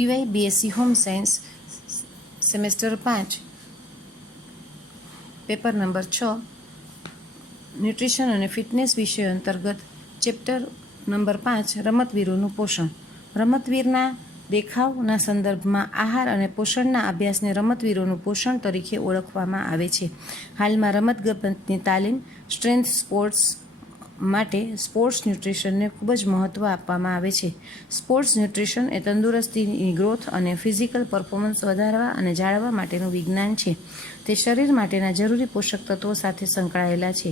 ટીવાય BSc home science semester 5 paper number 6 nutrition અને fitness વિષય અંતર્ગત ચેપ્ટર નંબર 5 રમતવીરોનું પોષણ. રમતવીરના દેખાવના સંદર્ભમાં આહાર અને પોષણના અભ્યાસને રમતવીરોનું પોષણ તરીકે ઓળખવામાં આવે છે. હાલમાં રમતગમતની તાલીમ, સ્ટ્રેન્થ સ્પોર્ટ્સ માટે સ્પોર્ટ્સ ન્યુટ્રિશનને ખૂબ જ મહત્ત્વ આપવામાં આવે છે. સ્પોર્ટ્સ ન્યુટ્રિશન એ તંદુરસ્તીની ગ્રોથ અને ફિઝિકલ પરફોર્મન્સ વધારવા અને જાળવવા માટેનું વિજ્ઞાન છે. તે શરીર માટેના જરૂરી પોષક તત્વો સાથે સંકળાયેલા છે.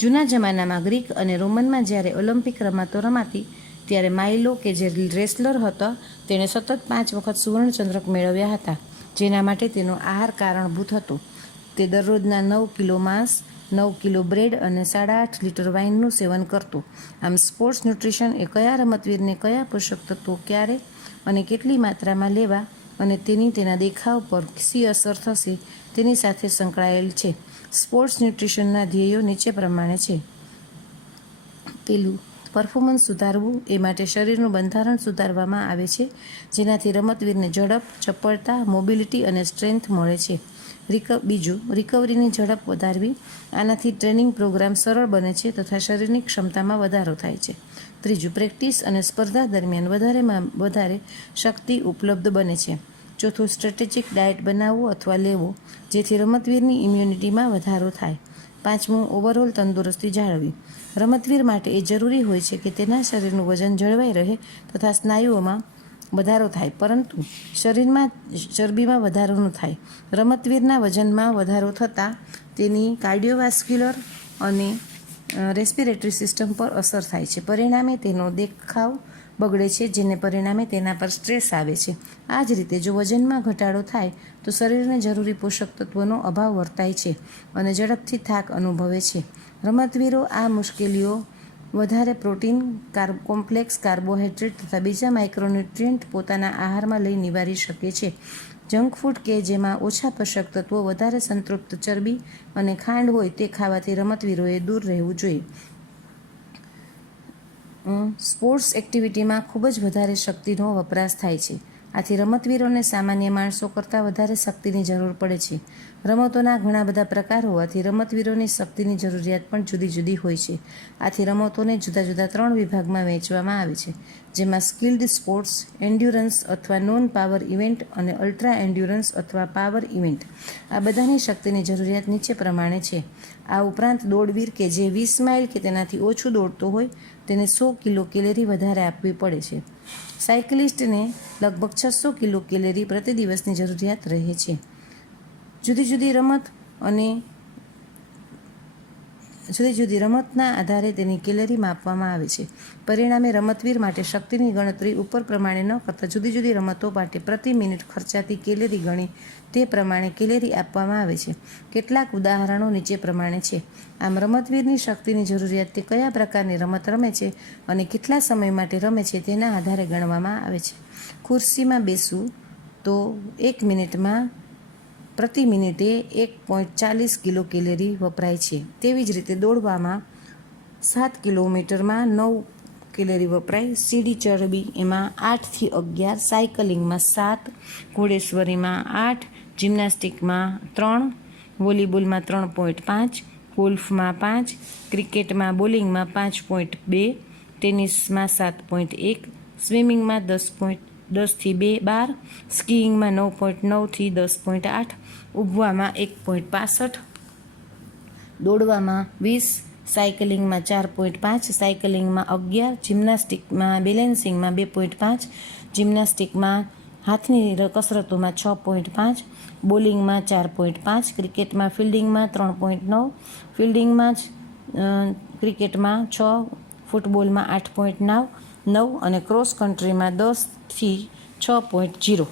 જૂના જમાનામાં ગ્રીક અને રોમનમાં જ્યારે ઓલિમ્પિક રમતો રમાતી ત્યારે માઇલો કે જે રેસલર હતો તેણે સતત 5 વખત સુવર્ણચંદ્રક મેળવ્યા હતા, જેના માટે તેનો આહાર કારણભૂત હતો. તે દરરોજના 9 કિલો માંસ, 9 કિલો બ્રેડ અને 8.5 લીટર વાઇનનું સેવન કરતો. આમ સ્પોર્ટ્સ ન્યુટ્રિશન એ કયા રમતવીરને કયા પોષક તત્વો ક્યારે અને કેટલી માત્રામાં લેવા અને તેના દેખાવ પર શી અસર થશે તેની સાથે સંકળાયેલ છે. સ્પોર્ટ્સ ન્યુટ્રિશનના ધ્યેયો નીચે પ્રમાણે છે. પહેલું, પરફોર્મન્સ સુધારવું. એ માટે શરીરનું બંધારણ સુધારવામાં આવે છે, જેનાથી રમતવીરને ઝડપ, ચપળતા, મોબિલિટી અને સ્ટ્રેન્થ મળે છે. બીજું, રિકવરીની ઝડપ વધારવી. આનાથી ટ્રેનિંગ પ્રોગ્રામ સરળ બને છે તથા શરીરની ક્ષમતામાં વધારો થાય છે. ત્રીજું, પ્રેક્ટિસ અને સ્પર્ધા દરમિયાન વધારેમાં વધારે શક્તિ ઉપલબ્ધ બને છે. ચોથું, સ્ટ્રેટેજિક ડાયટ બનાવવો અથવા લેવો, જેથી રમતવીરની ઇમ્યુનિટીમાં વધારો થાય. પાંચમું, ઓવરઓલ તંદુરસ્તી જાળવવી. રમતવીર માટે એ જરૂરી હોય છે કે તેના શરીરનું વજન જળવાઈ રહે તથા સ્નાયુઓમાં વધારો થાય, પરંતુ શરીરમાં ચરબીમાં વધારો ન થાય. રમતવીરના વજનમાં વધારો થતાં તેની કાર્ડિયોવાસ્ક્યુલર અને રેસ્પિરેટરી સિસ્ટમ પર અસર થાય છે. પરિણામે તેનો દેખાવ બગડે છે, જેને પરિણામે તેના પર સ્ટ્રેસ આવે છે. આ જ રીતે જો વજનમાં ઘટાડો થાય તો શરીરને જરૂરી પોષક તત્વોનો અભાવ વર્તાય છે અને ઝડપથી થાક અનુભવે છે. રમતવીરો આ મુશ્કેલીઓ વધારે પ્રોટીન, કોમ્પ્લેક્સ કાર્બોહાઈડ્રેટ તથા બીજા માઇક્રોન્યુટ્રિયન્ટ પોતાના આહારમાં લઈ નિવારી શકે છે. જંક ફૂડ કે જેમાં ઓછા પોષક તત્વો, વધારે સંતૃપ્ત ચરબી અને ખાંડ હોય તે ખાવાથી રમતવીરોએ દૂર રહેવું જોઈએ. સ્પોર્ટ્સ એક્ટિવિટીમાં ખૂબ જ વધારે શક્તિનો વપરાશ થાય છે. આથી રમતવીરોને સામાન્ય માણસો કરતાં વધારે શક્તિની જરૂર પડે છે. રમતોના ઘણા બધા પ્રકાર હોવાથી રમતવીરોની શક્તિની જરૂરિયાત પણ જુદી જુદી હોય છે. આથી રમતોને જુદા જુદા 3 વિભાગમાં વહેંચવામાં આવે છે, જેમાં સ્કિલ્ડ સ્પોર્ટ્સ, એન્ડ્યુરન્સ અથવા નોન પાવર ઇવેન્ટ અને અલ્ટ્રા એન્ડ્યુરન્સ અથવા પાવર ઇવેન્ટ. આ બધાની શક્તિની જરૂરિયાત નીચે પ્રમાણે છે. આ ઉપરાંત દોડવીર કે જે 20 માઇલ કે તેનાથી ઓછું દોડતો હોય તેને 100 કિલો કેલરી વધારે આપવી પડે છે. સાયકલિસ્ટને લગભગ 600 કિલો કેલરી પ્રતિ દિવસની જરૂરિયાત રહે છે. જુદી જુદી રમતના આધારે તેની કેલરી માપવામાં આવે છે. પરિણામે રમતવીર માટે શક્તિની ગણતરી ઉપર પ્રમાણે ન કરતાં જુદી જુદી રમતો માટે પ્રતિ મિનિટ ખર્ચાતી કેલરી ગણી તે પ્રમાણે કેલરી આપવામાં આવે છે. કેટલાક ઉદાહરણો નીચે પ્રમાણે છે. આમ, રમતવીરની શક્તિની જરૂરિયાત તે કયા પ્રકારની રમત રમે છે અને કેટલા સમય માટે રમે છે તેના આધારે ગણવામાં આવે છે. ખુરશીમાં બેસવું તો 1 મિનિટમાં પ્રતિ મિનિટે 1.40 કિલો કેલરી વપરાય છે. તેવી જ રીતે દોડવામાં 7 કિલોમીટરમાં 9 કેલરી વપરાય. સીડી ચડવી એમાં 8 થી 11, સાયકલિંગમાં 7, ઘોડેસવારીમાં 8, જિમ્નાસ્ટિકમાં 3, વોલીબોલમાં 3.5, ગોલ્ફમાં 5, ક્રિકેટમાં બોલિંગમાં 5.2, ટેનિસમાં 7.1, સ્વિમિંગમાં 10 થી 12, સ્કીઇંગમાં 9.9 થી 10.8, ઊભવામાં 1.65, દોડવામાં 20, સાયકલિંગમાં 4.5, સાયકલિંગમાં 11, જિમ્નાસ્ટિકમાં બેલેન્સિંગમાં 2.5, જિમ્નાસ્ટિકમાં હાથની કસરતોમાં 6.5, બોલિંગમાં 4.5, ક્રિકેટમાં ફિલ્ડિંગમાં 3.9, ફિલ્ડિંગમાં ક્રિકેટમાં 6, ફૂટબોલમાં 8.9 અને ક્રોસ કન્ટ્રીમાં 10 થી 6.0.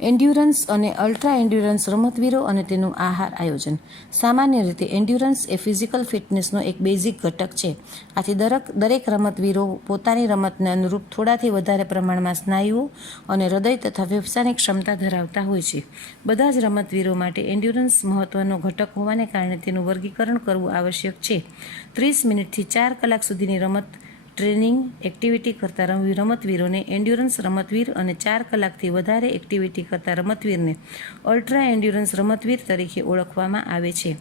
એન્ડ્યુરન્સ અને અલ્ટ્રા એન્ડ્યુરન્સ રમતવીરો અને તેનું આહાર આયોજન. સામાન્ય રીતે એન્ડ્યુરન્સ એ ફિઝિકલ ફિટનેસનો એક બેઝિક ઘટક છે. આથી દરેક રમતવીરો પોતાની રમતને અનુરૂપ થોડાથી વધારે પ્રમાણમાં સ્નાયુઓ અને હૃદય તથા ફેફસાની ક્ષમતા ધરાવતા હોય છે. બધા જ રમતવીરો માટે એન્ડ્યુરન્સ મહત્વનો ઘટક હોવાને કારણે તેનું વર્ગીકરણ કરવું આવશ્યક છે. 30 મિનિટથી 4 કલાક સુધીની રમત ટ્રેનિંગ એક્ટિવિટી કરતા રમતવીરોને એન્ડ્યુરન્સ રમતવીર અને 4 કલાકથી વધારે એક્ટિવિટી કરતા રમતવીરને અલ્ટ્રા એન્ડ્યુરન્સ રમતવીર તરીકે ઓળખવામાં આવે છે.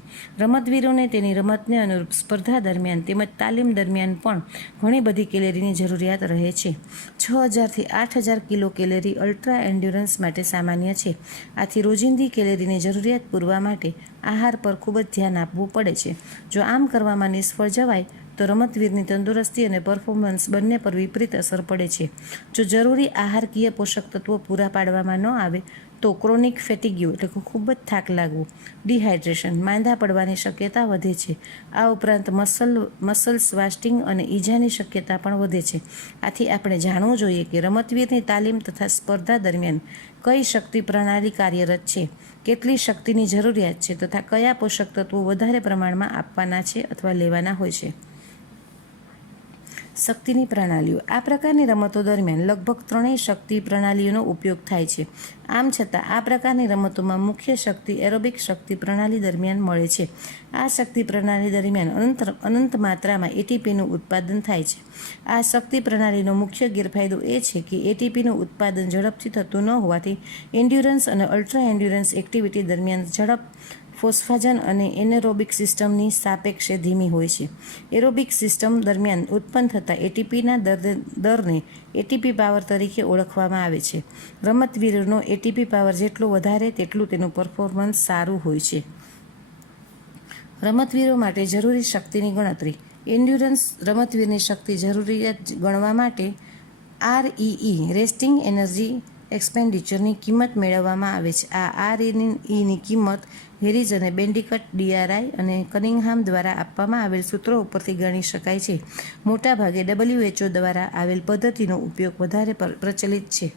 રમતવીરોને તેની રમતને અનુરૂપ સ્પર્ધા દરમિયાન તેમજ તાલીમ દરમિયાન પણ ઘણી બધી કેલરીની જરૂરિયાત રહે છે. 6000થી 8000 કિલો કેલરી અલ્ટ્રા એન્ડ્યુરન્સ માટે સામાન્ય છે. આથી રોજિંદી કેલરીની જરૂરિયાત પૂરવા માટે આહાર પર ખૂબ જ ધ્યાન આપવું પડે છે. જો આમ કરવામાં નિષ્ફળ જવાય તો રમતવીરની તંદુરસ્તી અને પરફોર્મન્સ બંને પર વિપરીત અસર પડે છે. જો જરૂરી આહારકીય પોષક તત્વો પૂરા પાડવામાં ન આવે તો ક્રોનિક ફેટિગ્યુ એટલે કે ખૂબ જ થાક લાગવો, ડિહાઇડ્રેશન, માંદા પડવાની શક્યતા વધે છે. આ ઉપરાંત મસલ્સ વાસ્ટિંગ અને ઈજાની શક્યતા પણ વધે છે. આથી આપણે જાણવું જોઈએ કે રમતવીરની તાલીમ તથા સ્પર્ધા દરમિયાન કઈ શક્તિ પ્રણાલી કાર્યરત છે, કેટલી શક્તિની જરૂરિયાત છે તથા કયા પોષક તત્વો વધારે પ્રમાણમાં આપવાના છે અથવા લેવાના હોય છે. શક્તિની પ્રણાલીઓ. આ પ્રકારની રમતો દરમિયાન લગભગ 3 શક્તિ પ્રણાલીઓનો ઉપયોગ થાય છે. આમ છતાં આ પ્રકારની રમતોમાં મુખ્ય શક્તિ એરોબિક શક્તિ પ્રણાલી દરમિયાન મળે છે. આ શક્તિ પ્રણાલી દરમિયાન અનંત માત્રામાં એટીપીનું ઉત્પાદન થાય છે. આ શક્તિ પ્રણાલીનો મુખ્ય ગેરફાયદો એ છે કે એટીપીનું ઉત્પાદન ઝડપથી થતું ન હોવાથી એન્ડ્યુરન્સ અને અલ્ટ્રા એન્ડ્યુરન્સ એક્ટિવિટી દરમિયાન ઝડપ ફોસ્ફાજન અને એનેરોબિક સિસ્ટમની સાપેક્ષે ધીમી હોય છે. એરોબિક સિસ્ટમ દરમિયાન ઉત્પન્ન થતા એટીપીના દરને એટીપી પાવર તરીકે ઓળખવામાં આવે છે. રમતવીરનો એટીપી પાવર જેટલો વધારે તેટલું તેનું પરફોર્મન્સ સારું હોય છે. રમતવીરો માટે જરૂરી શક્તિની ગણતરી. એન્ડ્યુરન્સ રમતવીરની શક્તિ જરૂરિયાત ગણવા માટે REE રેસ્ટિંગ એનર્જી એક્સપેન્ડિચરની કિંમત મેળવવામાં આવે છે. આ REEની કિંમત હેરીઝ અને બેન્ડિકટ DRI અને કનિંગહામ દ્વારા આપવામાં આવેલ સૂત્રો ઉપરથી ગણી શકાય છે. મોટાભાગે WHO દ્વારા આવેલ પદ્ધતિનો ઉપયોગ વધારે પ્રચલિત છે.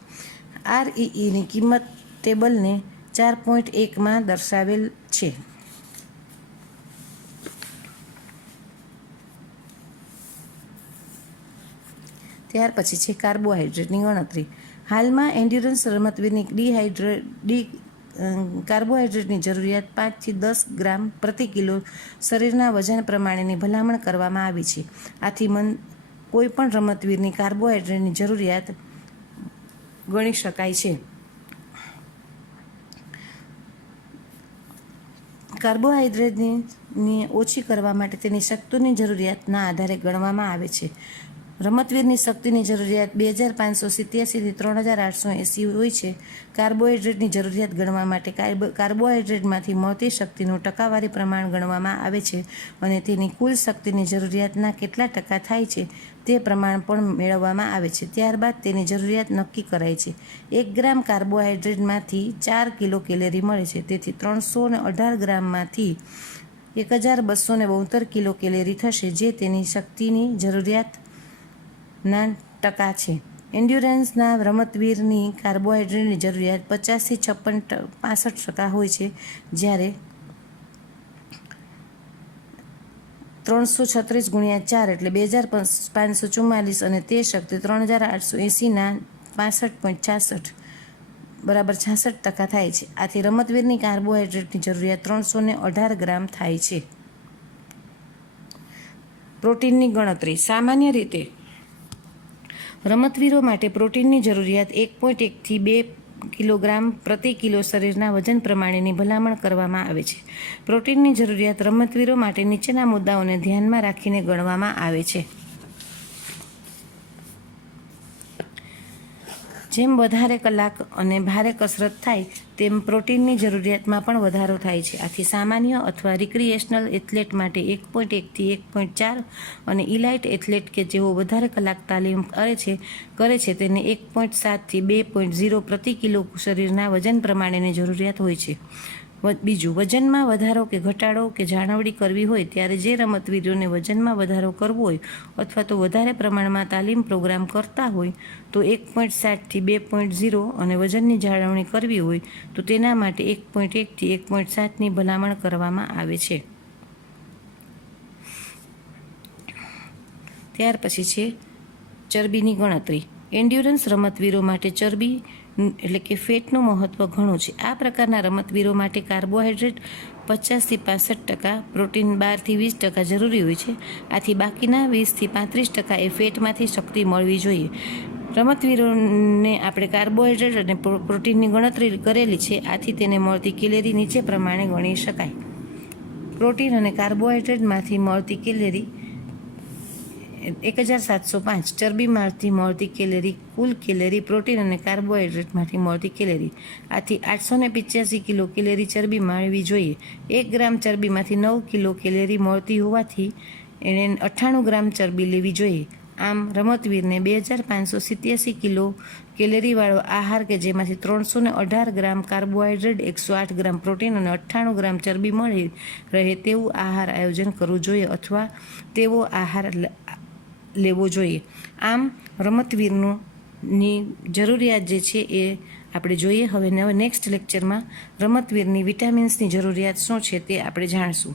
REEની કિંમત ટેબલને 4.1માં દર્શાવેલ છે. ત્યાર પછી છે કાર્બોહાઈડ્રેટની ગણતરી. હાલમાં એન્ડ્યુરન્સ રમતવીરની કાર્બોહાઈડ્રેટની જરૂરિયાત 5 થી 10 ગ્રામ પ્રતિ કિલો શરીરના વજન પ્રમાણેની ભલામણ કરવામાં આવી છે. આથી કોઈ પણ રમતવીરની કાર્બોહાઈડ્રેટની જરૂરિયાત ગણી શકાય છે. કાર્બોહાઈડ્રેટની ઓછી કરવા માટે તેની શક્તિની જરૂરિયાતના આધારે ગણવામાં આવે છે. રમતવીરની શક્તિની જરૂરિયાત 2587થી 3880 હોય છે. કાર્બોહાઈડ્રેટની જરૂરિયાત ગણવા માટે કાર્બોહાઈડ્રેટમાંથી મળતી શક્તિનું ટકાવારી પ્રમાણ ગણવામાં આવે છે અને તેની કુલ શક્તિની જરૂરિયાતના કેટલા ટકા થાય છે તે પ્રમાણ પણ મેળવવામાં આવે છે. ત્યારબાદ તેની જરૂરિયાત નક્કી કરાય છે. 1 ગ્રામ કાર્બોહાઈડ્રેટમાંથી 4 કિલો કેલરી મળે છે. તેથી 318 ગ્રામમાંથી 1272 કિલો કેલરી થશે, જે તેની શક્તિની જરૂરિયાત ના ટકા છે. એન્ડ્યુરન્સના રમતવીરની કાર્બોહાઈડ્રેટની જરૂરિયાત 50થી 65% હોય છે, જ્યારે 336 × 4 એટલે 2544 અને તે શક્તિ 3880ના 65.66 બરાબર 66% થાય છે. આથી રમતવીરની કાર્બોહાઈડ્રેટની જરૂરિયાત 318 ગ્રામ થાય છે. પ્રોટીનની ગણતરી. સામાન્ય રીતે રમતવીરો માટે પ્રોટીનની જરૂરિયાત 1.1 થી 2 કિલોગ્રામ પ્રતિ કિલો શરીરના વજન પ્રમાણેની ભલામણ કરવામાં આવે છે. પ્રોટીનની જરૂરિયાત રમતવીરો માટે નીચેના મુદ્દાઓને ધ્યાનમાં રાખીને ગણવામાં આવે છે. જેમ વધારે કલાક અને ભારે કસરત થાય તેમ પ્રોટીનની જરૂરિયાતમાં પણ વધારો થાય છે. આથી સામાન્ય અથવા રિક્રિએશનલ એથ્લેટ માટે 1.1 થી 1.4 અને ઇલાઇટ એથ્લેટ કે જેઓ વધારે કલાક તાલીમ કરે છે તેને 1.7 થી 2.0 પ્રતિ કિલો શરીરના વજન પ્રમાણેની જરૂરિયાત હોય છે. બીજું, વજનમાં વધારો કે ઘટાડો કે જાળવણી કરવી હોય ત્યારે જે રમતવીરોને વજનમાં વધારો કરવો હોય અથવા તો વધારે પ્રમાણમાં તાલીમ પ્રોગ્રામ કરતા હોય તો 1.7 થી 2.0 અને વજનની જાળવણી કરવી હોય તો તેના માટે 1.1 થી 1.7ની ભલામણ કરવામાં આવે છે. ત્યાર પછી છે ચરબીની ગણતરી. એન્ડ્યુરન્સ રમતવીરો માટે ચરબી એટલે કે ફેટનું મહત્ત્વ ઘણું છે. આ પ્રકારના રમતવીરો માટે કાર્બોહાઈડ્રેટ 50થી 65% પ્રોટીન 12થી 20% જરૂરી હોય છે. આથી બાકીના 20થી 35% એ ફેટમાંથી શક્તિ મળવી જોઈએ. રમતવીરોને આપણે કાર્બોહાઈડ્રેટ અને પ્રોટીનની ગણતરી કરેલી છે. આથી તેને મળતી કેલેરી નીચે પ્રમાણે ગણી શકાય. પ્રોટીન અને કાર્બોહાઈડ્રેટમાંથી મળતી કેલેરી 1705. ચરબીમાંથી મળતી કેલેરી, કુલ કેલેરી, પ્રોટીન અને કાર્બોહાઈડ્રેટમાંથી મળતી કેલેરી. આથી 885 કિલો કેલેરી ચરબી મળવી જોઈએ. 1 ગ્રામ ચરબીમાંથી 9 કિલો કેલેરી મળતી હોવાથી એને 98 ગ્રામ ચરબી લેવી જોઈએ. આમ રમતવીરને 2587 કિલો કેલેરીવાળો આહાર કે જેમાંથી 318 ગ્રામ કાર્બોહાઈડ્રેટ, 108 ગ્રામ પ્રોટીન અને 98 ગ્રામ ચરબી મળી રહે તેવું આહાર આયોજન કરવું જોઈએ અથવા તેવો આહાર લેવો જોઈએ. આમ રમતવીરની જરૂરિયાત જે છે એ આપણે જોઈએ. હવે નેક્સ્ટ લેક્ચરમાં રમતવીરની વિટામિન્સની જરૂરિયાત શું છે તે આપણે જાણશું.